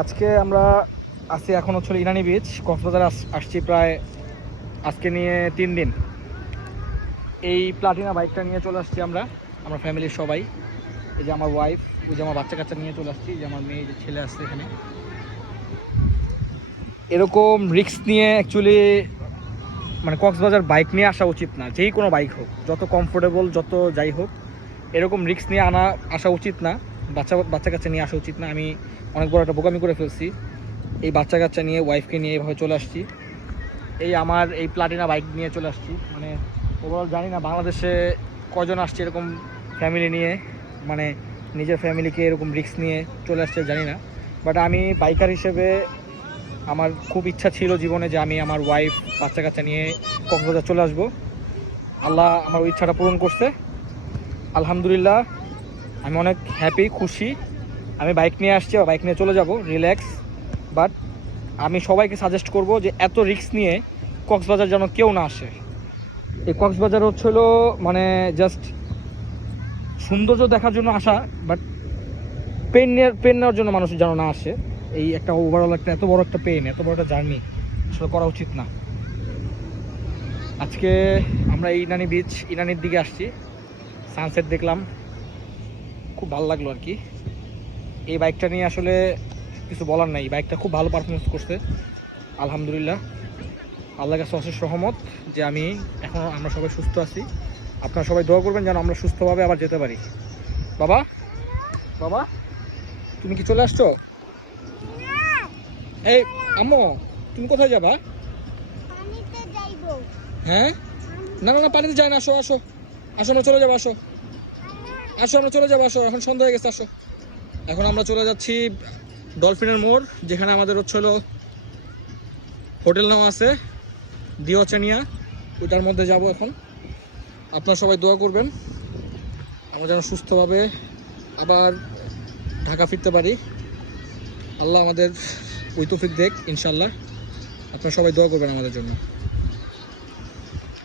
আজকে আমরা আছি এখন হচ্ছে ইনানি বিচ, কক্সবাজার আসছি প্রায় আজকে নিয়ে 3 দিন। এই প্লাটিনা বাইকটা নিয়ে চলে আসছি আমরা ফ্যামিলির সবাই। এই যে আমার ওয়াইফ, ওই যে আমার বাচ্চা কাচ্চা নিয়ে চলে আসছি, যে আমার মেয়ে, যে ছেলে আসছে এখানে। এরকম রিস্ক নিয়ে অ্যাকচুয়ালি মানে কক্সবাজার বাইক নিয়ে আসা উচিত না, যেই কোনো বাইক হোক, যত কমফোর্টেবল যত যাই হোক, এরকম রিস্ক নিয়ে আসা উচিত না। বাচ্চা কাচ্চা নিয়ে আসা উচিত না। আমি অনেক বড় একটা বোকামি করে ফেলছি, এই বাচ্চা কাচ্চা নিয়ে ওয়াইফকে নিয়ে এভাবে চলে আসছি। এই আমার এই প্লাটিনা বাইক নিয়ে চলে আসছি। মানে ওভারঅল জানি না বাংলাদেশে কজন আসছে এরকম ফ্যামিলি নিয়ে, মানে নিজের ফ্যামিলিকে এরকম রিস্ক নিয়ে চলে আসছে জানি না। বাট আমি বাইকার হিসেবে আমার খুব ইচ্ছা ছিল জীবনে যে আমি আমার ওয়াইফ বাচ্চা কাচ্চা নিয়ে কক্সবাজার চলে আসবো। আল্লাহ আমার ওই ইচ্ছাটা পূরণ করছে, আলহামদুলিল্লাহ। আমি অনেক হ্যাপি, খুশি। আমি বাইক নিয়ে আসছি, বাইক নিয়ে চলে যাব রিল্যাক্স। বাট আমি সবাইকে সাজেস্ট করব যে এত রিস্ক নিয়ে কক্সবাজার যেন কেউ না আসে। এই কক্সবাজার হচ্ছিল মানে জাস্ট সৌন্দর্য দেখার জন্য আসা, বাট পেন নেওয়ার জন্য মানুষ যেন না আসে। এই একটা ওভারঅল একটা এত বড় একটা পেন, এত বড় একটা জার্নি আসলে করা উচিত না। আজকে আমরা ইনানি বিচ, ইনানির দিকে আসছি, সানসেট দেখলাম, খুব ভালো লাগলো আর কি। এই বাইকটা নিয়ে আসলে কিছু বলার নাই, বাইকটা খুব ভালো পারফরমেন্স করছে আলহামদুলিল্লাহ। আল্লাহর কাছে অশেষ রহমত যে আমরা সবাই সুস্থ আছি। আপনারা সবাই দোয়া করবেন যেন আমরা সুস্থভাবে আবার যেতে পারি। বাবা, বাবা, তুমি কি চলে আসছো? এই আম্মু, তুমি কোথায় যাবা? হ্যাঁ, না না না, পানিতে যায় না। আসো আসো আসো, আমরা চলে যাবো। আসো আসো, আমরা চলে যাবো। আসো, এখন সন্ধ্যা হয়ে গেছে। আসো, এখন আমরা চলে যাচ্ছি ডলফিনের মোড়, যেখানে আমাদের হচ্ছিল হোটেল নেওয়া আছে দিওয়াচানিয়া, ওইটার মধ্যে যাব এখন। আপনারা সবাই দোয়া করবেন আমরা যেন সুস্থভাবে আবার ঢাকা ফিরতে পারি। আল্লাহ আমাদের ওই তৌফিক দেখ ইনশাল্লাহ। আপনারা সবাই দোয়া করবেন আমাদের জন্য।